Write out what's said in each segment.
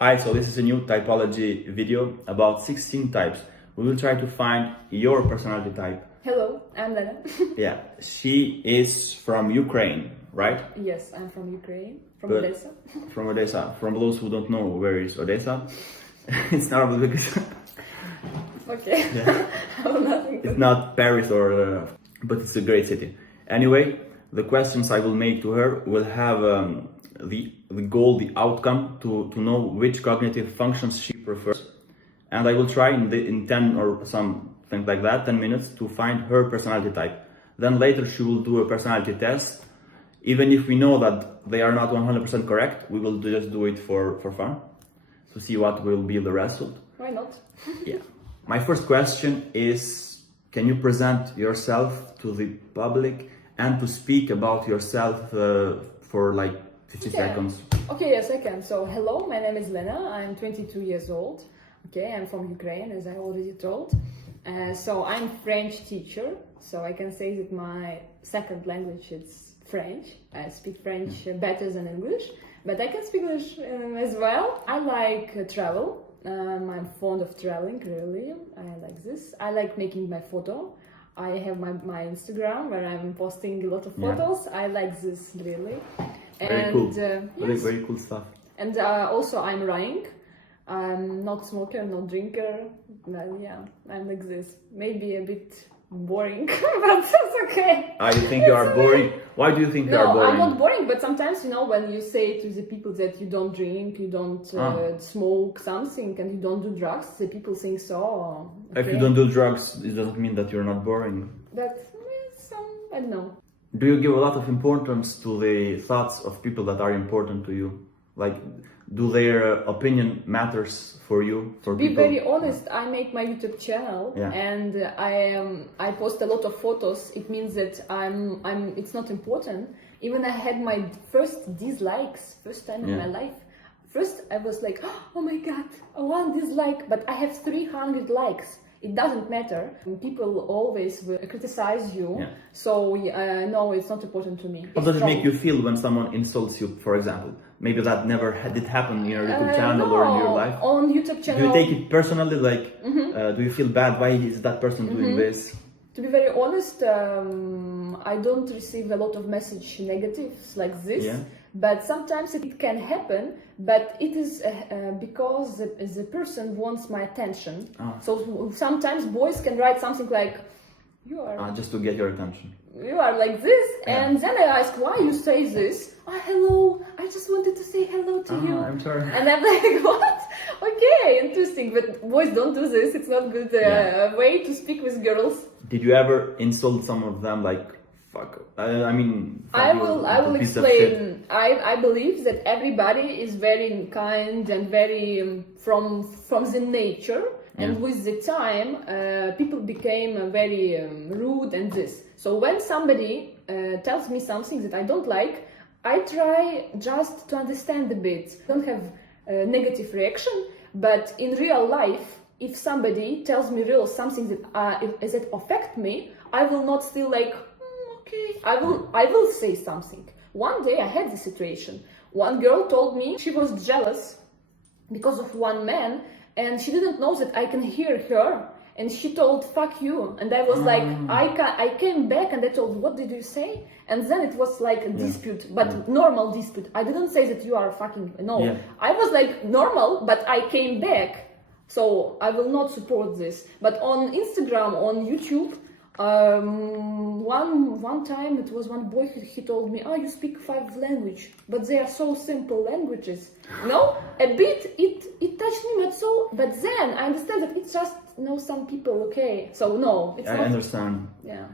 Hi, so this is a new typology video about 16 types. We will try to find your personality type. Hello, I'm Lena. Yeah, she is from Ukraine, right? Yes, I'm from Ukraine, from But- Odessa. From Odessa. From those who don't know where is Odessa, it's not because Okay. Yeah. I have nothing to it's not Paris but it's a great city. Anyway, the questions I will make to her will have the goal, the outcome to know which cognitive functions she prefers. And I will try in 10 or something like that, 10 minutes, to find her personality type. Then later she will do a personality test. Even if we know that they are not 100% correct, we will just do it for fun, to see what will be the result. Why not? Yeah. My first question is, can you present yourself to the public and to speak about yourself for like 50 seconds? Okay, yes, I can. So, hello, my name is Lena. I'm 22 years old. Okay, I'm from Ukraine, as I already told. So, I'm French teacher. So, I can say that my second language is French. I speak French better than English, but I can speak English as well. I like travel. I'm fond of traveling, really. I like this. I like making my photo. I have my Instagram where I'm posting a lot of photos. I like this, really. Very cool. Yes. Very cool stuff. And also I'm running. I'm not smoker, not drinker. But yeah, I'm like this. Maybe a bit boring, but that's okay. You think you are boring? Why do you think you are No, boring? I'm not boring, but sometimes, when you say to the people that you don't drink, you don't smoke something, and you don't do drugs, the people think so. Okay. If you don't do drugs, it doesn't mean that you're not boring. But I don't know. Do you give a lot of importance to the thoughts of people that are important to you? Like, do their opinion matters for you? For Be people? very honest, I make my YouTube channel and I post a lot of photos. It means that it's not important. Even I had my first dislikes, first time in my life. First I was like, oh my god, 1 dislike, but I have 300 likes. It doesn't matter. People always will criticize you. So no, it's not important to me. How does it make you feel when someone insults you, for example? Maybe that never did happen in your YouTube channel or in your life. On YouTube channel. Do you take it personally? Like, do you feel bad? Why is that person doing this? To be very honest, I don't receive a lot of message negatives like this. But sometimes it can happen, but it is because the person wants my attention. So sometimes boys can write something like, you are... just to get your attention. You are like this, and then I ask, why you say this? Hello, I just wanted to say hello to you. I'm sorry. And I'm like, what? Okay, interesting, but boys don't do this. It's not good way to speak with girls. Did you ever insult some of them, like, fuck? I will explain. I believe that everybody is very kind and very from the nature, and with the time, people became very rude and this. So when somebody tells me something that I don't like, I try just to understand a bit. I don't have a negative reaction, but in real life, if somebody tells me something that affect me, I will not still like, okay. I will say something. One day I had this situation. One girl told me she was jealous because of one man, and she didn't know that I can hear her. And she told, fuck you. And I was like, I came back and I told, what did you say? And then it was like a dispute, but normal dispute. I didn't say that you are fucking, no. I was like normal, but I came back. So I will not support this. But on Instagram, on YouTube, one time it was one boy, he told me, you speak 5 languages, but they are so simple languages. No, a bit it touched me, but then I understand that it's just some people, okay. So no, it's not. I understand. Yeah,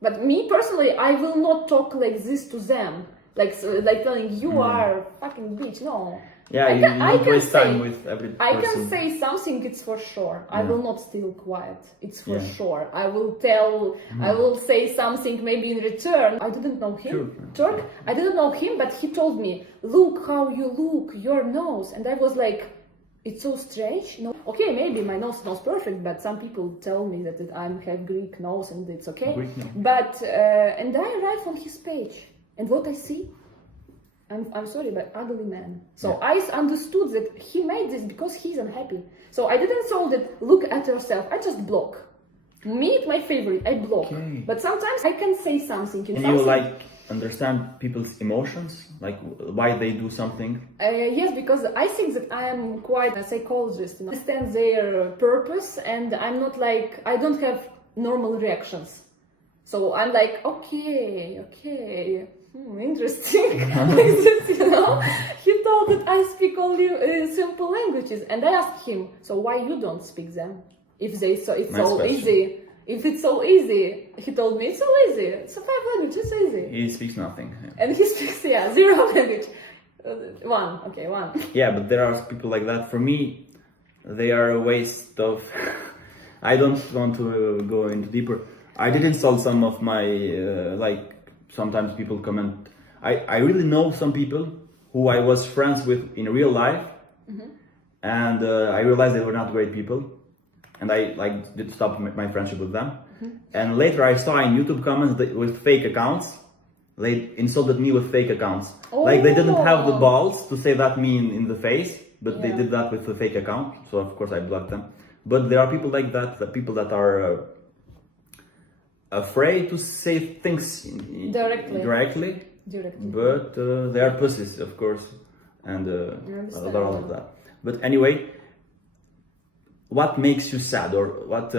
but me personally, I will not talk like this to them, like telling you are fucking bitch. No. Yeah, I can waste time with every person. I can say something, it's for sure. I will not steal quiet, it's for sure. I will tell, I will say something maybe in return. I didn't know him, Turk. I didn't know him, but he told me, look how you look, your nose. And I was like, it's so strange. Okay, maybe my nose is not perfect, but some people tell me that I have Greek nose and it's okay. But, and I arrive on his page, and what I see? I'm sorry, but ugly man. So I understood that he made this because he's unhappy. So I didn't say that, look at yourself. I just block. Meet my favorite, I block. Okay. But sometimes I can say something. And you like understand people's emotions, like why they do something? Yes, because I think that I am quite a psychologist. You know? I understand their purpose, and I'm not like, I don't have normal reactions. So I'm like, okay, interesting. Like this, you know. He told that I speak only simple languages, and I asked him, so why you don't speak them? If it's so easy. If it's so easy, he told me it's so easy. It's 5 languages, it's easy. He speaks nothing. And he speaks 0 language. One. Yeah, but there are people like that. For me, they are a waste of. I don't want to go into deeper. I did install some of my like. Sometimes people comment. I really know some people who I was friends with in real life, and I realized they were not great people. And I did stop my friendship with them. And later I saw in YouTube comments that with fake accounts, they insulted me with fake accounts. Like they didn't have the balls to say that me in the face, but they did that with a fake account. So of course I blocked them. But there are people like that, people that are afraid to say things directly. But they are pussies, of course, and a lot of that. But anyway. What makes you sad, or what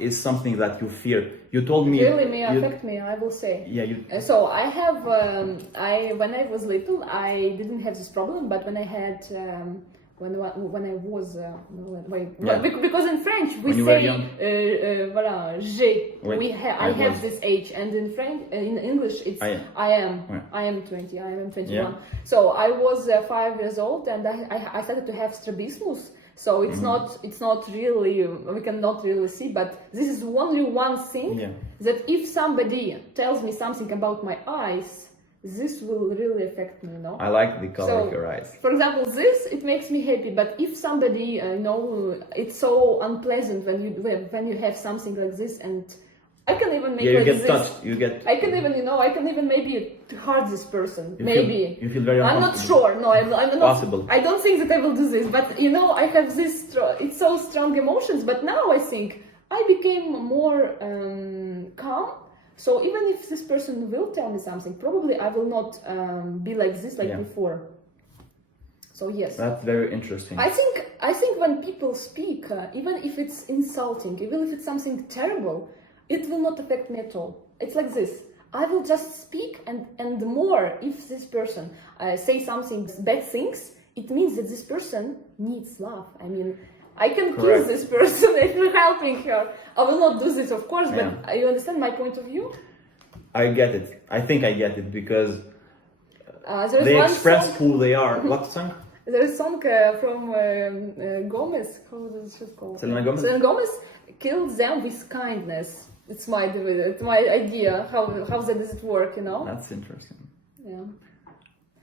is something that you fear? You told me really may affect me. I will say. Yeah. So I have. When I was little, I didn't have this problem, but when I had. When I was because in French we say voilà j'ai I have this age, and in French in English it's I am 20, I am 21. Yeah. So I was 5 years old, and I started to have strabismus. So it's not really, we cannot really see, but this is only one thing that if somebody tells me something about my eyes, this will really affect me, you know. I like the color of your eyes. For example, this, it makes me happy, but if somebody, it's so unpleasant when you have something like this, and I can even make you get touched. I can even maybe hurt this person. Maybe. You feel very I'm not sure. No, I'm not. Possible. I don't think that I will do this. But I have this. It's so strong emotions. But now I think I became more calm. So even if this person will tell me something, probably I will not be like this before. So yes. That's very interesting. I think when people speak, even if it's insulting, even if it's something terrible, it will not affect me at all. It's like this. I will just speak, and the more if this person say something bad things, it means that this person needs love. I mean, I can kill this person if you're helping her. I will not do this, of course, but you understand my point of view? I get it. I think I get it because they express who they are. What song? There is a song from Gomez. How is it called? Selena Gomez? Selena Gomez kills them with kindness. It's my idea. How does it work? That's interesting. Yeah.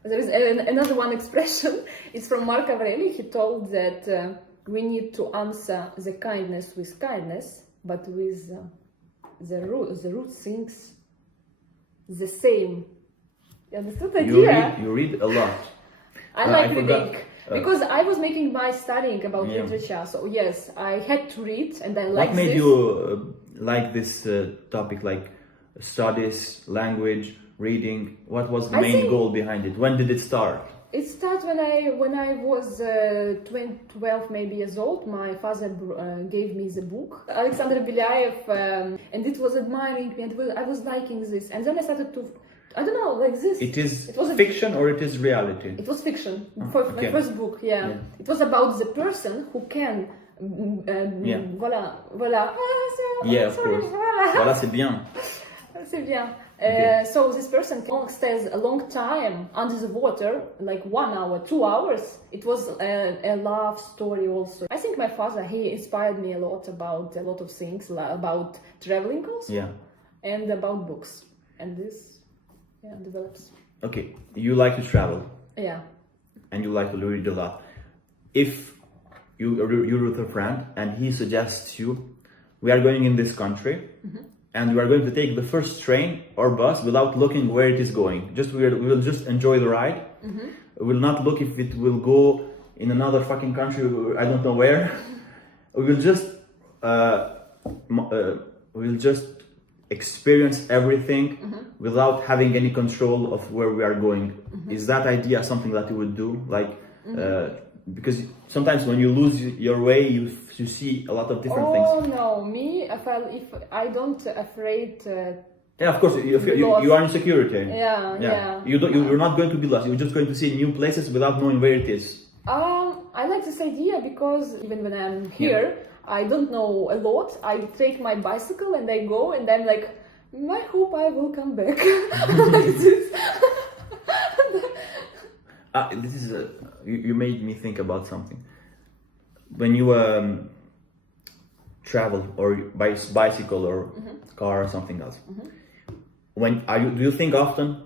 There is another one expression. It's from Mark Aureli. He told that we need to answer the kindness with kindness, but with the root things the same. You understood the idea? You read a lot. I like reading because I was making my studying about literature. So yes, I had to read, and I like. What made you like this topic, like studies, language, reading? What was the main goal behind it? When did it start? It started when I was 12 maybe years old. My father gave me the book Alexander Belyaev, and it was admiring me, and I was liking this, and then I started to. I don't know, like this. It was fiction or it is reality? It was fiction. My first book, yeah. It was about the person who can. Voilà. Yeah, of course. Voilà, c'est bien. C'est bien. So this person stays a long time under the water, like 1 hour, 2 hours. It was a love story also. I think my father, he inspired me a lot about a lot of things, about traveling also, and about books. And this, develops. Okay, you like to travel. Yeah. And you like to read a lot. If you're with a friend and he suggests you, we are going in this country, and we are going to take the first train or bus without looking where it is going. We will just enjoy the ride. We will not look if it will go in another fucking country, I don't know where. We will just experience everything without having any control of where we are going. Is that idea something that you would do? Like, because sometimes when you lose your way, you see a lot of different things. Oh no, me, if I don't afraid. Yeah, of course, you are in security. Yeah. You're not going to be lost. You're just going to see new places without knowing where it is. I like this idea because even when I'm here, I don't know a lot. I take my bicycle and I go, and I'm like, I hope I will come back. Like this. This is you made me think about something. When you travel or by bicycle or car or something else, do you think often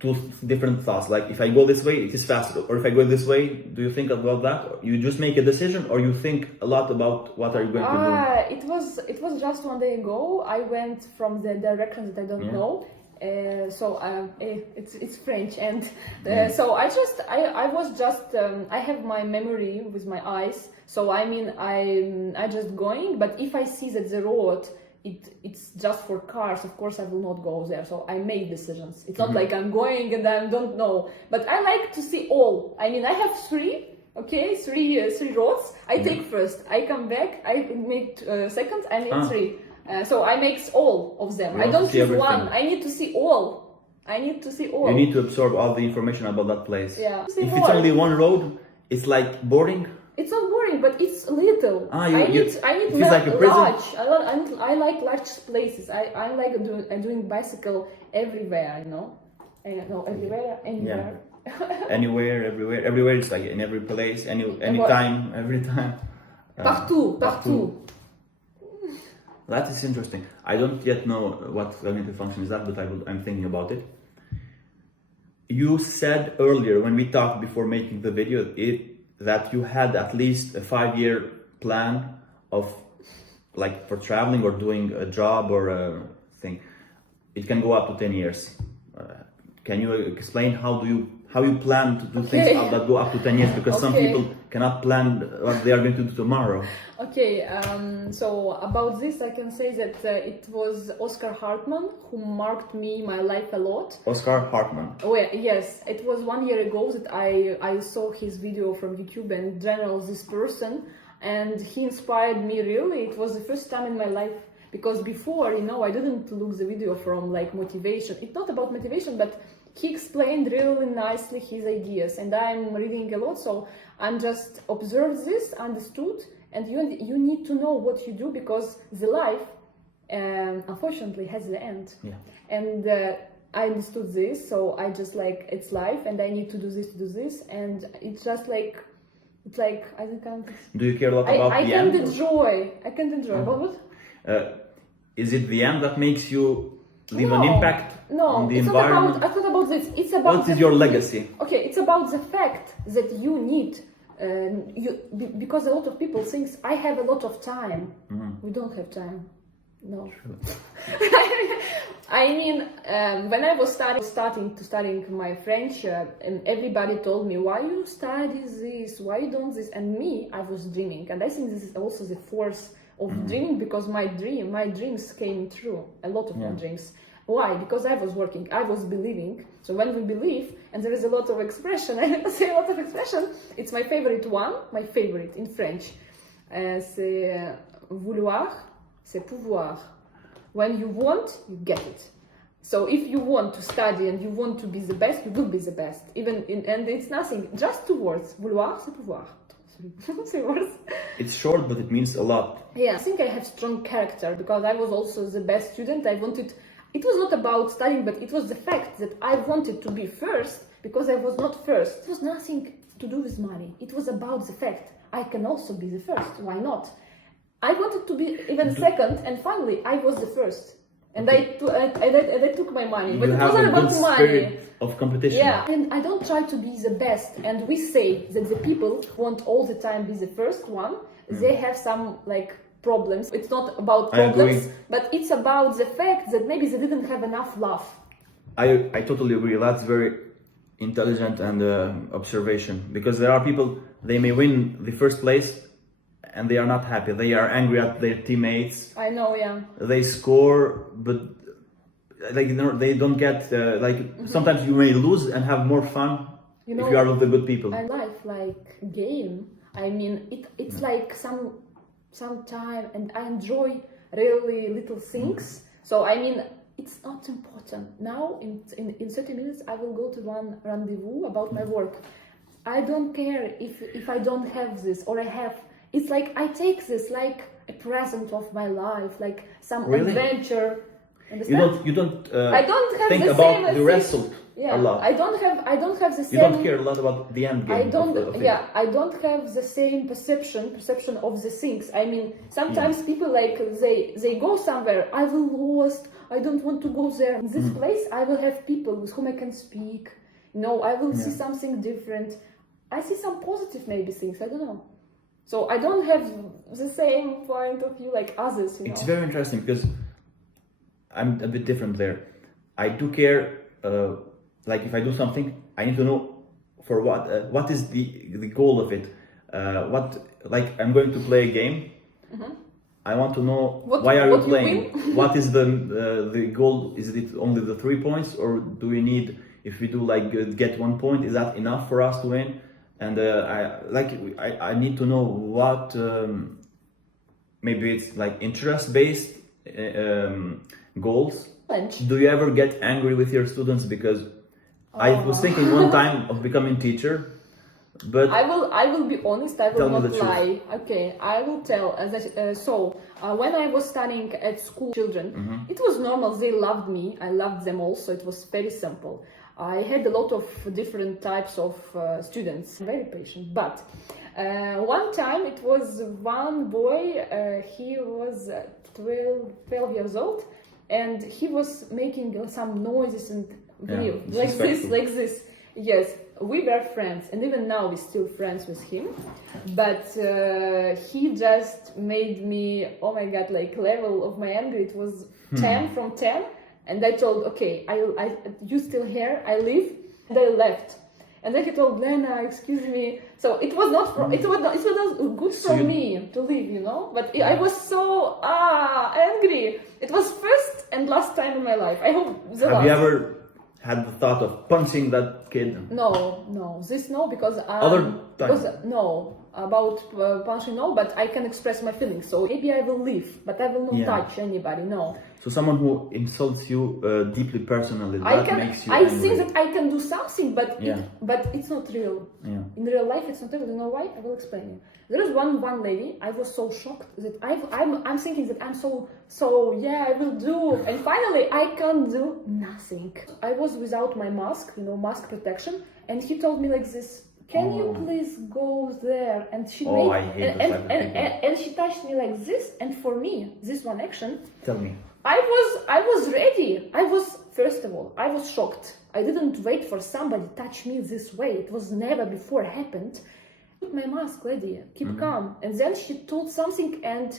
two different thoughts? Like, if I go this way, it is faster, or if I go this way, do you think about that? You just make a decision, or you think a lot about what are you going to do? It was just one day ago. I went from the direction that I don't know. It's French, and so I was just I have my memory with my eyes. So I mean I just going, but if I see that the road it's just for cars, of course I will not go there. So I make decisions. It's not like I'm going and I don't know, but I like to see all. I mean I have three roads. I take first, I come back, I make second, I make three. So I make all of them. I don't choose one. I need to see all. You need to absorb all the information about that place. Yeah. If it's only one road, it's like boring. It's not boring, but it's little. I need like a prison. large. I like large places. I like doing bicycle everywhere. You know, everywhere, anywhere. Yeah. Anywhere, everywhere. It's like in every place, anytime, every time. Partout. That is interesting. I don't yet know what cognitive function is that, but I'm thinking about it. You said earlier when we talked before making the video that you had at least a 5-year plan of like for traveling or doing a job or a thing. It can go up to 10 years. Can you explain how you plan to do things that go up to 10 years? Because some people cannot plan what they are going to do tomorrow. Okay, so about this I can say that it was Oscar Hartman who marked my life a lot. Oscar Hartman? Oh yeah, yes, it was 1 year ago that I saw his video from YouTube and general this person, and he inspired me really. It was the first time in my life, because before, I didn't look the video from like motivation. It's not about motivation, but he explained really nicely his ideas, and I'm reading a lot, so I'm just observed this, understood, and you need to know what you do, because the life unfortunately has the end. Yeah. And I understood this, so I just like, it's life and I need to do this, and it's just like, it's like I can't. Do you care a lot about the end? I can't enjoy. What? Is it the end that makes you leave an impact on the environment? It's not about this. It's about what is your legacy? Okay, it's about the fact that you need, because a lot of people think I have a lot of time. We don't have time. No. I mean, when I was studying my French, and everybody told me, why you study this, why you don't this, and me, I was dreaming, and I think this is also the force of dreaming, because my dreams came true, a lot of my dreams. Why? Because I was working, I was believing. So when we believe, and there is a lot of expression, I say a lot of expression, it's my favorite one, my favorite in French. C'est vouloir, c'est pouvoir. When you want, you get it. So if you want to study and you want to be the best, you will be the best. And it's nothing, just 2 words. Vouloir, c'est pouvoir. 3 words. It's short, but it means a lot. Yeah, I think I have strong character, because I was also the best student. It was not about studying, but it was the fact that I wanted to be first, because I was not first. It was nothing to do with money. It was about the fact I can also be the first. Why not? I wanted to be even second, and finally I was the first. And I took my money, but it wasn't about money. Spirit of competition. Yeah, and I don't try to be the best. And we say that the people who want all the time be the first one, they have some like problems. It's not about I agree. problems, but it's about the fact that maybe they didn't have enough love. I totally agree. That's very intelligent and observation, because there are people, they may win the first place and they are not happy. They are angry at their teammates. I know, yeah. They score, but like they don't get sometimes you may lose and have more fun if you are with the good people. And life like game. I mean, it's like some time, and I enjoy really little things. So I mean, it's not important. Now in 30 minutes I will go to one rendezvous about my work. I don't care if I don't have this or I have. It's like I take this like a present of my life, like some adventure. Understand? You don't I don't have think the about same the result a lot. I don't have the same. You don't care a lot about the end game. I don't. of I don't have the same perception of the things. I mean, sometimes people like they go somewhere. I will lost. I don't want to go there. In this place, I will have people with whom I can speak. No, I will see something different. I see some positive maybe things. I don't know. So I don't have the same point of view like others. It's very interesting because I'm a bit different there. I do care. Like if I do something, I need to know for what. What is the goal of it? Like I'm going to play a game. I want to know why are you playing? What is the goal? Is it only the 3 points, or do we need, if we do like get 1 point, is that enough for us to win? And I need to know what. Maybe it's like interest based goals. Do you ever get angry with your students? Because I was thinking one time of becoming teacher, but I will be honest. I will not lie. Truth. Okay, I will tell. When I was studying at school, children, it was normal. They loved me. I loved them also. It was very simple. I had a lot of different types of students. Very patient, but. One time it was one boy, he was 12 years old, and he was making some noises and like this. Yes, we were friends, and even now we're still friends with him. But he just made me, oh my god, like level of my anger, it was 10 from 10. And I told, okay, you still here, I leave, and I left. And then he told Lena, excuse me. So it was not good for me to leave, you know. But I was so angry. It was first and last time in my life. I hope the last. Have you ever had the thought of punching that kid? No, because about punching, no. But I can express my feelings. So maybe I will leave, but I will not touch anybody. No. So someone who insults you deeply personally, makes you I angry. think that I can do something, but it's not real. Yeah. In real life, it's not real. You know why? I will explain you. There is one lady. I was so shocked that I'm thinking that I'm so I will do, and finally I can't do nothing. I was without my mask, mask protection, and he told me like this. Can you please go there? And she and she touched me like this. And for me, this one action. Tell me. I was ready. First of all, I was shocked. I didn't wait for somebody to touch me this way. It was never before happened. Put my mask, lady. Keep calm. And then she told something, and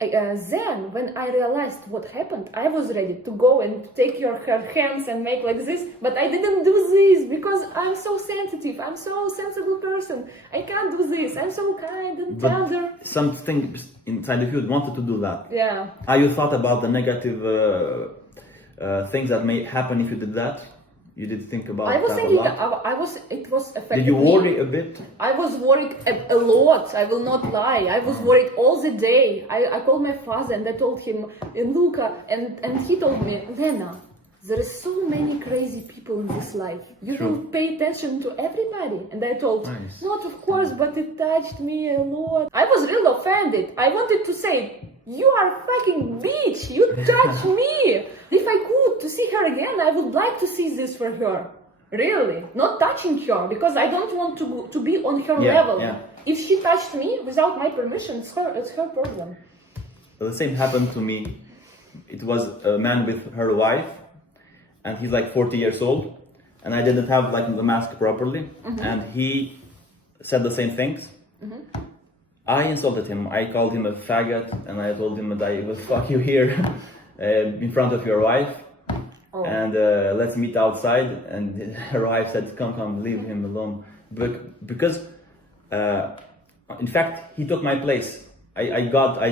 then when I realized what happened, I was ready to go and take her hands and make like this, but I didn't do this because I'm so sensitive. I'm so sensible person. I can't do this. I'm so kind and tender. Something inside of you wanted to do that. Yeah. Are you thought about the negative things that may happen if you did that? You did think about that a lot? It was affecting me. Did you worry a bit? I was worried a lot, I will not lie. I was worried all the day. I called my father and I told him, Luca, and he told me, Lena, there are so many crazy people in this life. You will pay attention to everybody. And I told, not of course, but it touched me a lot. I was really offended. I wanted to say, you are a fucking bitch, you touched me. If I could to see her again, I would like to see this for her. Really, not touching her, because I don't want to be on her level. Yeah. If she touched me without my permission, it's her problem. The same happened to me. It was a man with her wife, and he's like 40 years old, and I didn't have like the mask properly, and he said the same things. I insulted him. I called him a faggot, and I told him that I will fuck you here in front of your wife. Oh. And let's meet outside. And her wife said, come, leave him alone. Because, in fact, he took my place. I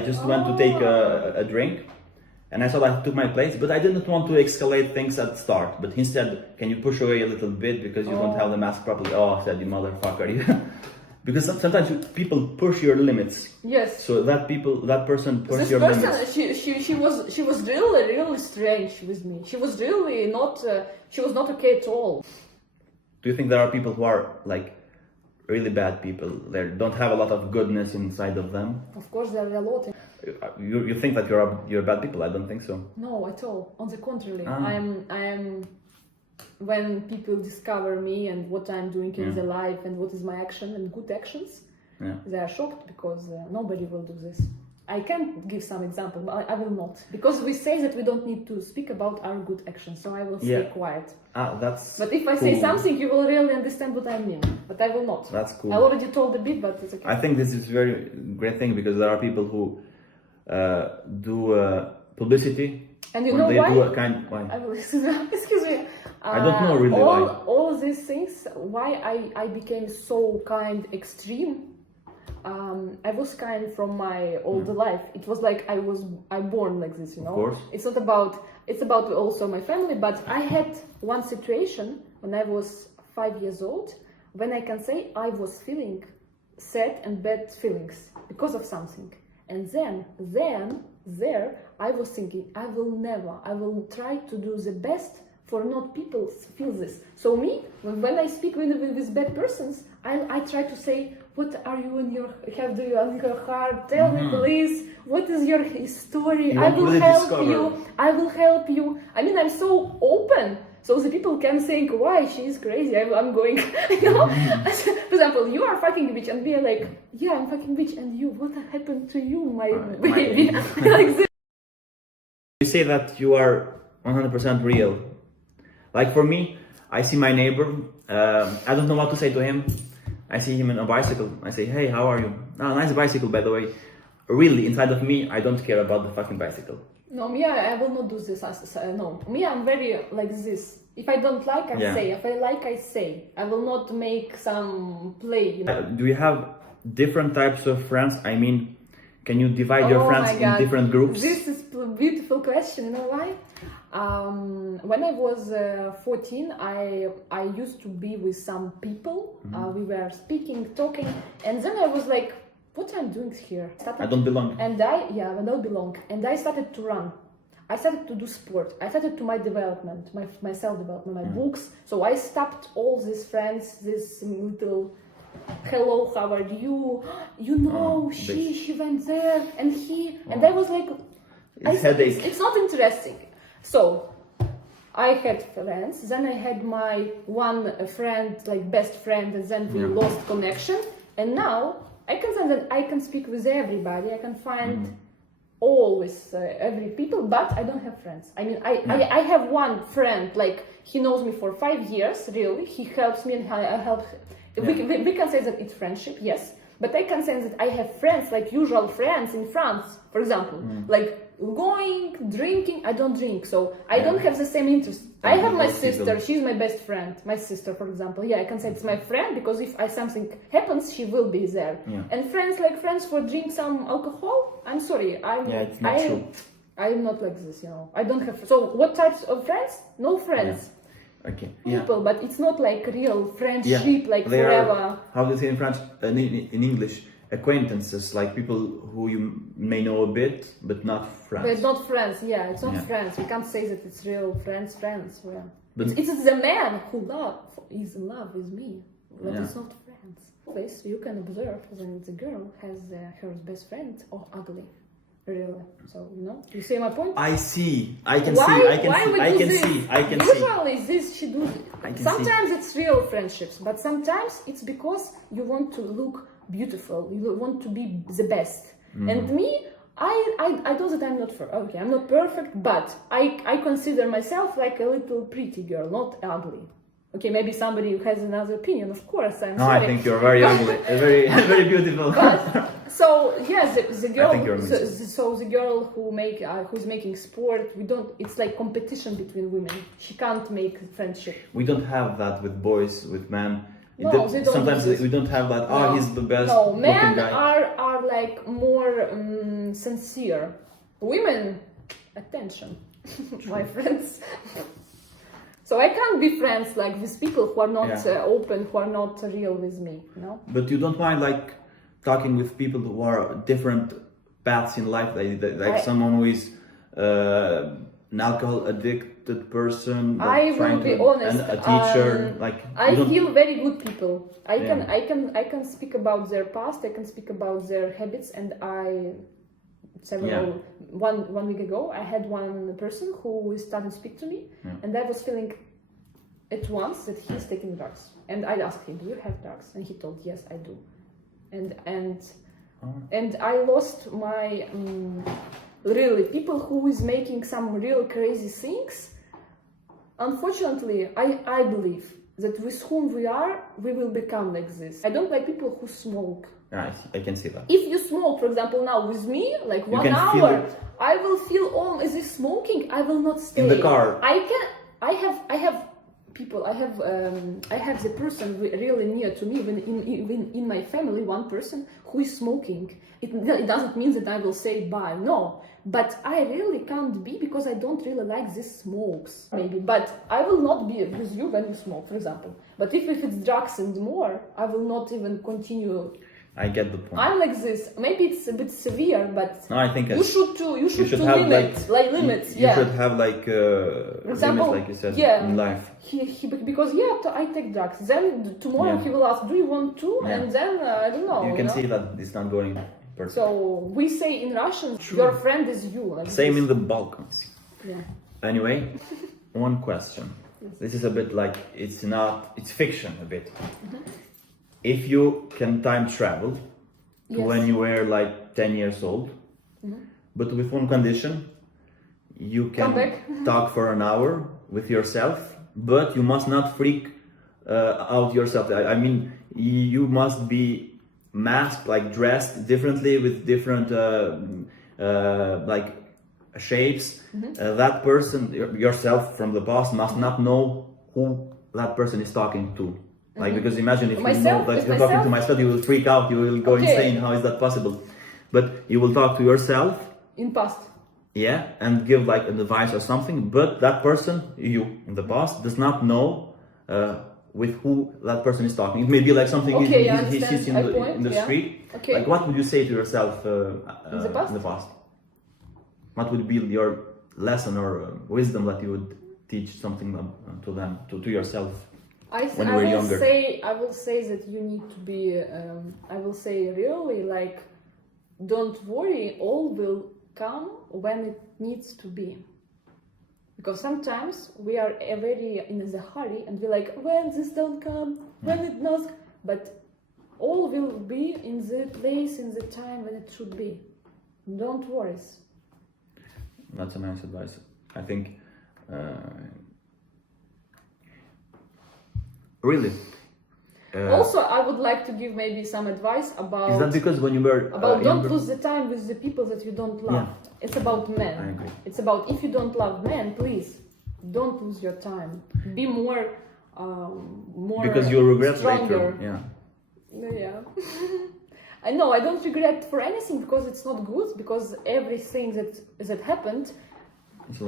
just went to take a drink, and I saw that he took my place, but I didn't want to escalate things at the start. But instead, can you push away a little bit because you don't have the mask properly? Oh, I said, you motherfucker. Because sometimes people push your limits. Yes. So that person pushed your limits. She was really strange with me. She was really not. She was not okay at all. Do you think there are people who are like really bad people? They don't have a lot of goodness inside of them. Of course, there are a lot. You think that you're bad people? I don't think so. No, at all. On the contrary, I am. When people discover me and what I'm doing in the life and what is my action and good actions, they are shocked because nobody will do this. I can give some example, but I will not, because we say that we don't need to speak about our good actions, so I will stay quiet. That's But if I say something, you will really understand what I mean, but I will not. That's cool. I already told a bit, but it's okay. I think this is a very great thing, because there are people who do publicity. And you know why? Why? I will, excuse me. I don't know really why. All these things, why I became so kind, extreme. I was kind from my older life. It was like I'm born like this, you know. Of course. It's about also my family. But I had one situation when I was 5 years old, when I can say I was feeling sad and bad feelings because of something. And then there I was thinking, I will try to do the best for not people feel this. So me, when I speak with bad persons, I try to say, what are you in your heart? Tell me please, what is your story? I will help you. I mean, I'm so open. So the people can think, why, she is crazy, I'm going, you know? For example, you are fucking bitch, and we are like, yeah, I'm fucking bitch, and you, what happened to you, my baby? Like this. You say that you are 100% real. Like for me, I see my neighbor, I don't know what to say to him. I see him on a bicycle, I say, hey, how are you? Oh, nice bicycle, by the way. Really, inside of me, I don't care about the fucking bicycle. No, me, I will not do this. No, me, I'm very like this. If I don't like, I say. If I like, I say. I will not make some play, you know. Do you have different types of friends? I mean, can you divide your friends in different groups? This is a beautiful question, you know why? When I was 14, I used to be with some people. We were speaking, talking, and then I was like, what I'm doing here? I don't belong. And I don't belong. And I started to run. I started to do sport. I started to my development, my self-development, my books. So I stopped all these friends, this little, hello, how are you? You know, she went there, and he, and I was like, it's not interesting. So I had friends, then I had my one friend, like best friend, and then we lost connection. And now I can say that I can speak with everybody. I can find always every people, but I don't have friends. I mean, I have one friend, like he knows me for 5 years, really. He helps me and I help. We can say that it's friendship, yes. But I can say that I have friends, like usual friends in France, for example, like going, drinking. I don't drink, so I don't have the same interest. I have my sister, she's my best friend. My sister, for example, I can say it's my friend, because if something happens, she will be there. And friends, like friends for drink some alcohol, I'm sorry, it's not true. I'm not like this, you know. I don't have. So what types of friends? No friends. Okay. People, but it's not like real friendship, like they forever. How do you say in French? In English, acquaintances, like people who you may know a bit, but not friends. But not friends, it's not friends. We can't say that it's real friends. Yeah. But it's the man who is in love with me, but it's not friends. Always you can observe when the girl has her best friend or ugly. Really. So, you know, you see my point? I see. I can see. Usually this she do. Sometimes it's real friendships, but sometimes it's because you want to look beautiful. You want to be the best. And me, I know that I'm not I'm not perfect, but I consider myself like a little pretty girl, not ugly. Okay, maybe somebody who has another opinion, of course, I'm No, sorry. I think you're very ugly, very, very beautiful. But, so yes, the girl. I think you're So the girl who's making sport, we don't. It's like competition between women. She can't make friendship. We don't have that with boys, with men. No, they don't Sometimes do this. we don't have that. No. Oh, he's the best No, looking men guy. are like more sincere. Women, attention, my friends. So I can't be friends like with people who are not open, who are not real with me. No. But you don't mind like talking with people who are different paths in life, like someone who is an alcohol addicted person. But I will be honest. And a teacher, I feel very good people. I can speak about their past. I can speak about their habits, and one week ago, I had one person who started to speak to me, and I was feeling at once that he's taking drugs. And I asked him, "Do you have drugs?" And he told, "Yes, I do." And I lost my really people who is making some real crazy things. Unfortunately, I believe that with whom we will become like this. I don't like people who smoke. I can see that. If you smoke, for example, now with me, like You 1 can hour, feel it. I will feel, oh, is this smoking? I will not stay. In the car. I have people, I have the person really near to me, even in my family, one person who is smoking. It doesn't mean that I will say bye, no. But I really can't be, because I don't really like these smokes, maybe. But I will not be with you when you smoke, for example. But if it's drugs and more, I will not even continue. I get the point. I'm like this. Maybe it's a bit severe, but No, I think you should have limit limits. You should have like example, limits, like you said, in life. Because I take drugs. Then tomorrow he will ask, "Do you want to?" And then I don't know. You can see that it's not going perfect. So we say in Russian, "Your friend is you." Like Same this. in the Balkans. Yeah. Anyway, one question. This is a bit like it's fiction a bit. If you can time travel to when you were like 10 years old, but with one condition, you can talk for an hour with yourself, but you must not freak out yourself. I mean, you must be masked, like dressed differently with different like shapes. That person, yourself from the past, must not know who that person is talking to. Like, because imagine if you know, like you're talking to myself, you will freak out, you will go insane. How is that possible? But you will talk to yourself in past. Yeah, and give like an advice or something. But that person, you in the past, does not know with who that person is talking. It may be like something he sees in the street. Okay. Like, what would you say to yourself in the past? What would be your lesson or wisdom that you would teach something to them, to yourself? I will say that you need to be, I will say really like, don't worry, all will come when it needs to be. Because sometimes we are very in a hurry and we're like, when this don't come, when it does, but all will be in the place, in the time when it should be. Don't worry. That's a nice advice. I think really. Also, I would like to give maybe some advice about. Is that because when you were don't lose the time with the people that you don't love? Yeah. It's about men. I agree. It's about if you don't love men, please don't lose your time. Be more because you'll regret stronger. later. Yeah. I know I don't regret for anything because it's not good. Because everything that happened.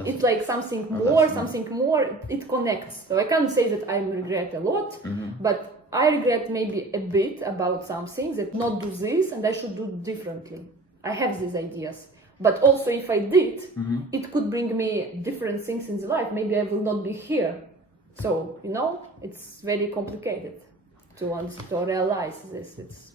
It's like something more, it connects. So I can't say that I regret a lot, but I regret maybe a bit about some things, that not do this and I should do differently. I have these ideas. But also if I did, it could bring me different things in the life. Maybe I will not be here. So, it's very complicated to realize this.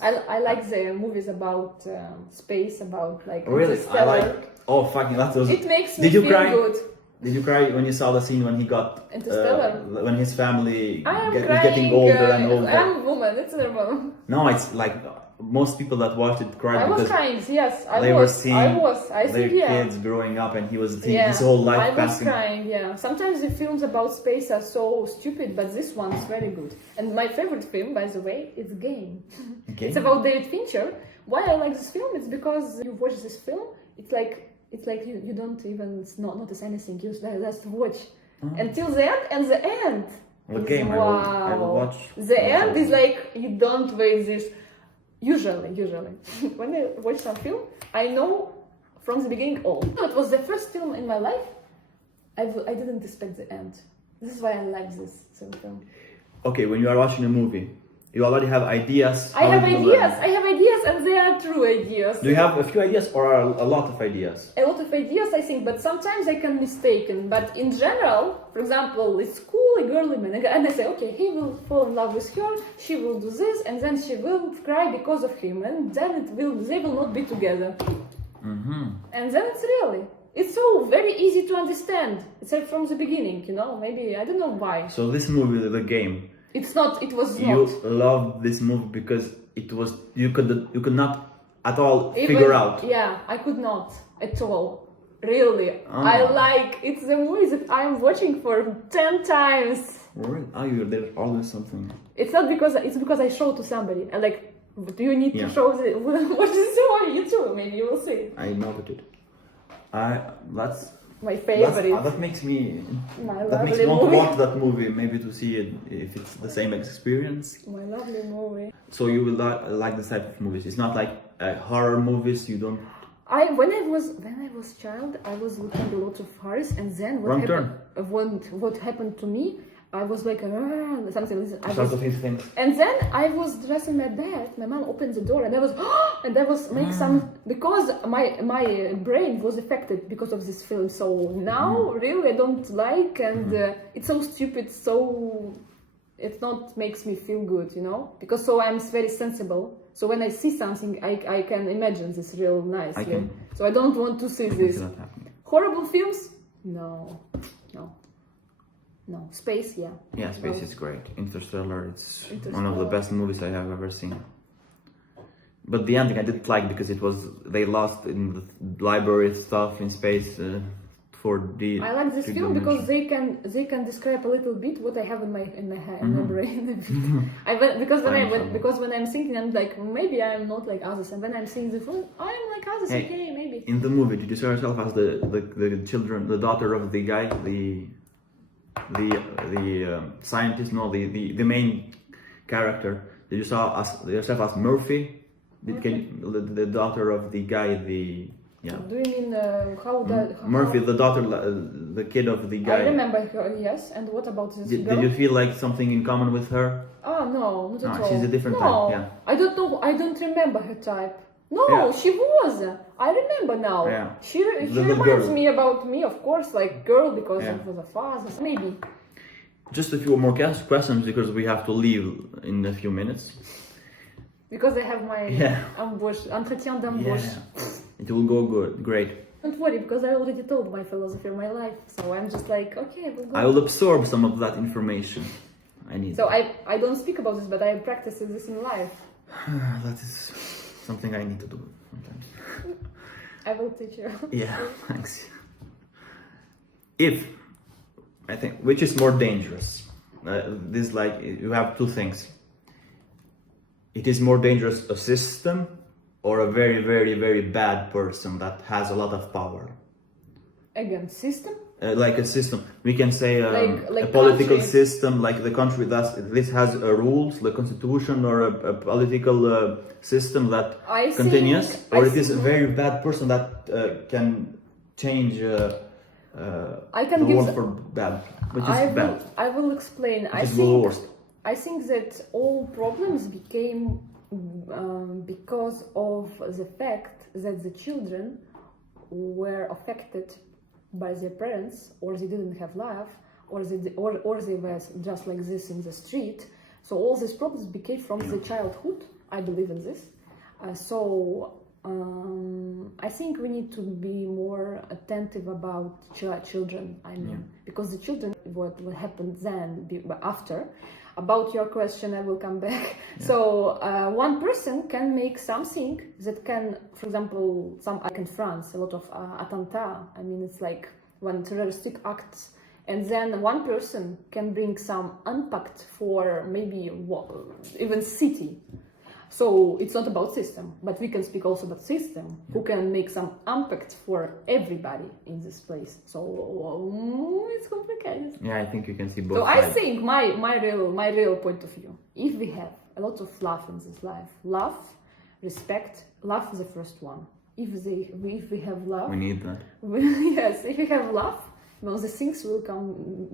I like the movies about space, about like Interstellar. Oh fucking! That was. It makes me feel good. Did you cry when you saw the scene when he got when his family was getting older and older? I'm a woman. It's normal. No, it's like most people that watched it cried I was because crying, yes, they were seeing I their think, yeah. kids growing up, and he was seeing Yeah, his whole life I was passing. crying, yeah. Sometimes the films about space are so stupid, but this one is very good. And my favorite film, by the way, is Game. Okay. It's about David Fincher. Why I like this film? It's because you watch this film, it's like you don't even notice anything. You just watch until the end, and the end. The Game, Wow. I will watch. The end is like you don't wait this. Usually, when I watch some film, I know from the beginning all. It was the first film in my life. I didn't expect the end. This is why I like this film. Okay, when you are watching a movie, you already have ideas. I have ideas, and they are true ideas. Do you have a few ideas or a lot of ideas? A lot of ideas, I think, but sometimes I can mistaken. But in general, for example, it's cool, a girly man, and I say, okay, he will fall in love with her, she will do this, and then she will cry because of him, and then they will not be together. Mm-hmm. And then it's so very easy to understand. It's like from the beginning, maybe, I don't know why. So this movie, The Game, it was you not. loved this movie because you could not at all Even, figure out. Yeah, I could not at all. Really. It's a movie that I'm watching for 10 times. Really? There's always something. It's because I show to somebody. And like, do you need to show watch this on YouTube? Maybe you will see. I noted it. That's my favorite. That makes me My want lovely to movie. watch that movie, maybe to see it if it's the same experience. My lovely movie. So you will like this type of movies. It's not like horror movies. You don't. When I was child, I was looking a lot of horrors, and then what happened to me, I was like something. And then I was dressing my bed. My mom opened the door, and I was make some because my brain was affected because of this film. So now really I don't like, and it's so stupid. So it not makes me feel good, because I'm very sensible. So when I see something, I can imagine this real nicely. So I don't want to see this. Horrible films? No. Space, yeah. Yeah, Space is great. Interstellar, it's one of the best movies I have ever seen. But the ending I didn't like because they lost in the library stuff in space for the. I like this film because they can describe a little bit what I have in my brain. Because when I'm thinking, I'm like, maybe I'm not like others, and when I'm seeing the film, I'm like others. Hey, okay, maybe. In the movie, did you see yourself as the daughter of the guy, the scientist? No, the main character. Did you saw yourself as Murphy? The daughter of the guy, yeah. Do you mean how that? Murphy, the daughter, the kid of the guy. I remember her, yes. And what about this girl? Did you feel like something in common with her? Oh, no, not at all. She's a different type, yeah. I don't know, I don't remember her type. No, she was. I remember now. Yeah. She reminds me about me, of course, like girl, because it was a father, maybe. Just a few more questions because we have to leave in a few minutes. Because I have my entretien d'embauche. Yeah. It will go good, great. Don't worry, because I already told my philosophy of my life, so I'm just like, okay, we'll go. I will absorb some of that information. I need. So I don't speak about this, but I practice this in life. That is something I need to do sometimes. I will teach you. Yeah, thanks. Which is more dangerous? You have two things. It is more dangerous a system or a very, very, very bad person that has a lot of power. Again, system? Like a system. We can say like a political country. System, like the country this has rules, the constitution, or a political system that continues. Or it is a very bad person that can change the world for bad. Which is bad. I will explain. I think that all problems became because of the fact that the children were affected by their parents, or they didn't have love, or they were just like this in the street. So all these problems became from the childhood. I believe in this. So I think we need to be more attentive about children. I mean, because the children, what happened then, after. About your question, I will come back. Yeah. So one person can make something that can, for example, like in France, a lot of attentats. I mean, it's like when terroristic acts, and then one person can bring some impact for maybe even city. So it's not about system, but we can speak also about system, who can make some impact for everybody in this place. So it's complicated. Yeah, I think you can see both. So sides. I think my real point of view, if we have a lot of love in this life, love, respect, love is the first one. If we have love, we need that. Yes, if we have love, well, the things will come,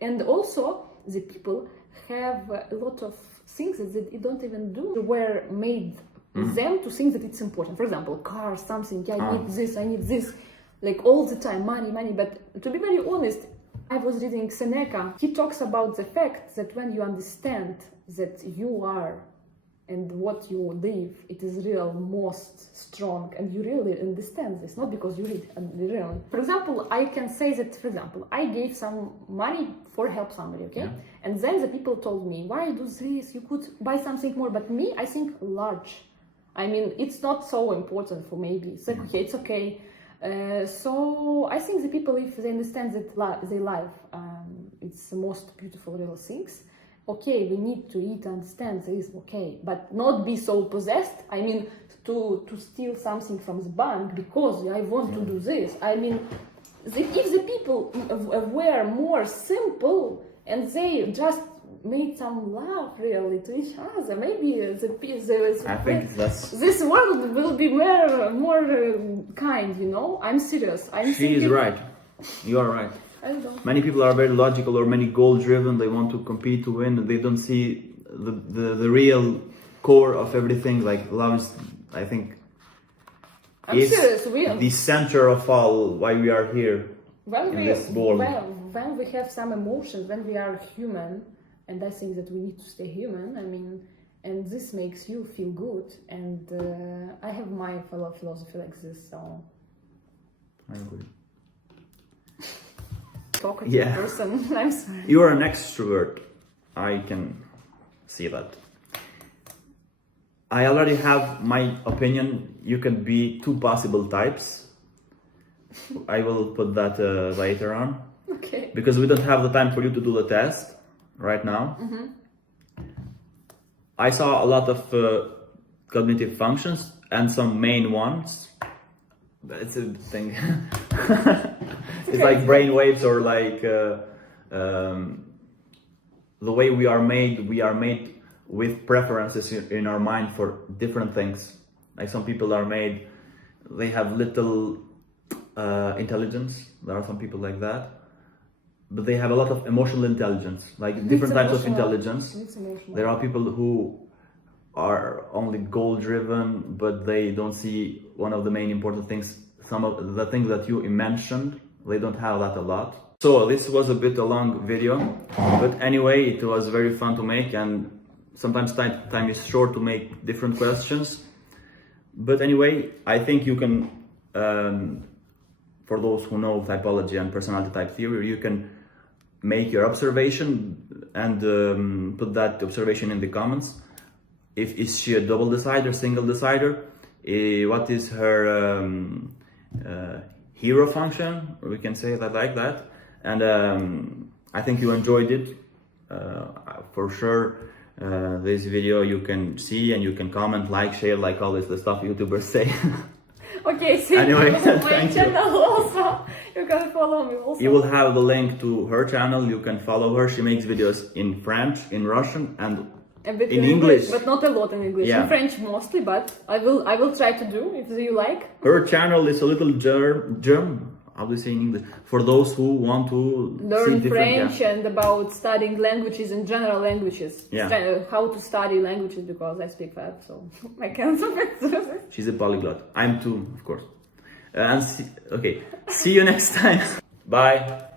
and also the people have a lot of things that they don't even do were made them to think that it's important. For example, car, something, I need this, like all the time, money. But to be very honest, I was reading Seneca. He talks about the fact that when you understand that you are and what you live, it is real most strong, and you really understand this, not because you read and really. For example, I can say that, for example, I gave some money for help somebody, okay? Yeah. And then the people told me, why do this? You could buy something more. But me, I think large. I mean, it's not so important for maybe. It's like, okay, it's okay. So I think the people, if they understand that they live, it's the most beautiful real things. Okay, we need to eat, understand this, okay, but not be so possessed. I mean, to steal something from the bank because I want to do this. I mean, if the people were more simple and they just made some love really to each other, maybe I think this world will be more kind. You know, I'm serious. She is right. You are right. Many people are very logical or many goal-driven. They want to compete to win. They don't see the real core of everything. Like love is, I think, the center of all why we are here in this world. When we have some emotions, when we are human, and I think that we need to stay human. I mean, and this makes you feel good. And I have my philosophy like this. So I agree. Talkative person. I'm sorry. You are an extrovert. I can see that. I already have my opinion. You can be two possible types. I will put that later on. Okay. Because we don't have the time for you to do the test right now. I saw a lot of cognitive functions and some main ones. It's a thing. It's like brain waves, or like the way we are made with preferences in our mind for different things. Like some people are made, they have little intelligence. There are some people like that, but they have a lot of emotional intelligence, like different types of intelligence. There are people who are only goal-driven, but they don't see one of the main important things. Some of the things that you mentioned, they don't have that a lot. So this was a bit a long video, but anyway, it was very fun to make, and sometimes time is short to make different questions. But anyway, I think you can, for those who know typology and personality type theory, you can make your observation and put that observation in the comments. Is she a double decider, single decider? What is her hero function? We can say that like that. And I think you enjoyed it. For sure, this video you can see and you can comment, like, share, like all this the stuff YouTubers say. Okay, see anyway, my channel also. You can follow me also. You will have the link to her channel. You can follow her. She makes videos in French, in Russian, and a bit in English, but not a lot in English. Yeah. In French mostly, but I will try to do if you like. Her channel is a little German. How do you say in English? For those who want to learn French and about studying languages and general languages. Yeah. How to study languages, because I speak 5, so I can't. She's a polyglot. I'm too, of course. Okay. See you next time. Bye.